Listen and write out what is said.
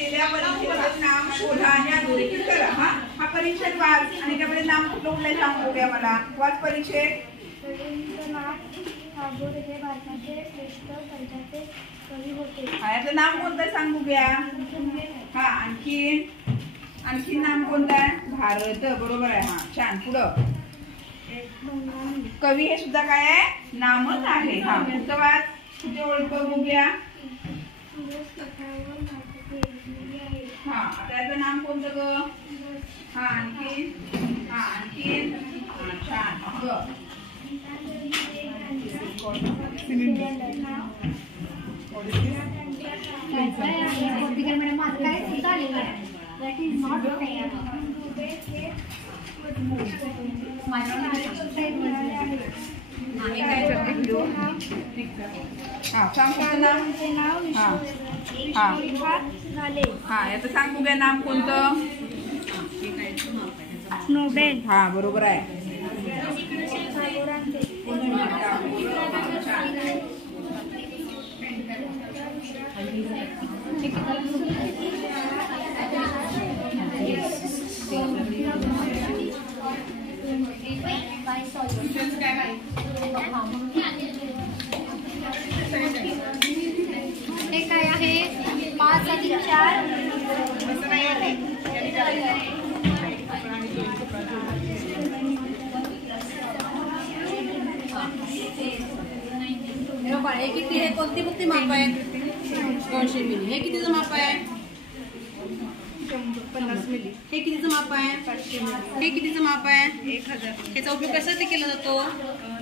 दिलेल्या परीक्षेचं नाव शोधा आणि अधोरेखित करा। हा परीक्षेत वाच आणि त्यामध्ये नाम कुठलं सांग बघूया मला। वाच परीक्षेत। टागोर हे भारताचे श्रेष्ठ दर्जाचे कवी होते। याचं नाव कोणतं सांग बघूया। हा आणखी नाम कोणतं आहे? भारत, बरोबर आहे। हा छान, पुढं कवी हे सुद्धा काय आहे? नामच आहे। हा पुढचं वाच, कुठे ओळख बघूया। हा आता याचं नाम कोणतं ग? हा आणखी छान, ग याचं सांग बघूया नाम कोणतं? नोबेल। हा बरोबर आहे। हे काय आहे? 5 अधिक 4 हे किती? हे कोणती मुक्ती माप आहे? 200 मिली। हे कितीचं माप आहे? 50 मिली। हे कितीचं माप आहे? हे कितीचं माप आहे? 1000। याचा उपयोग कशासाठी केला जातो?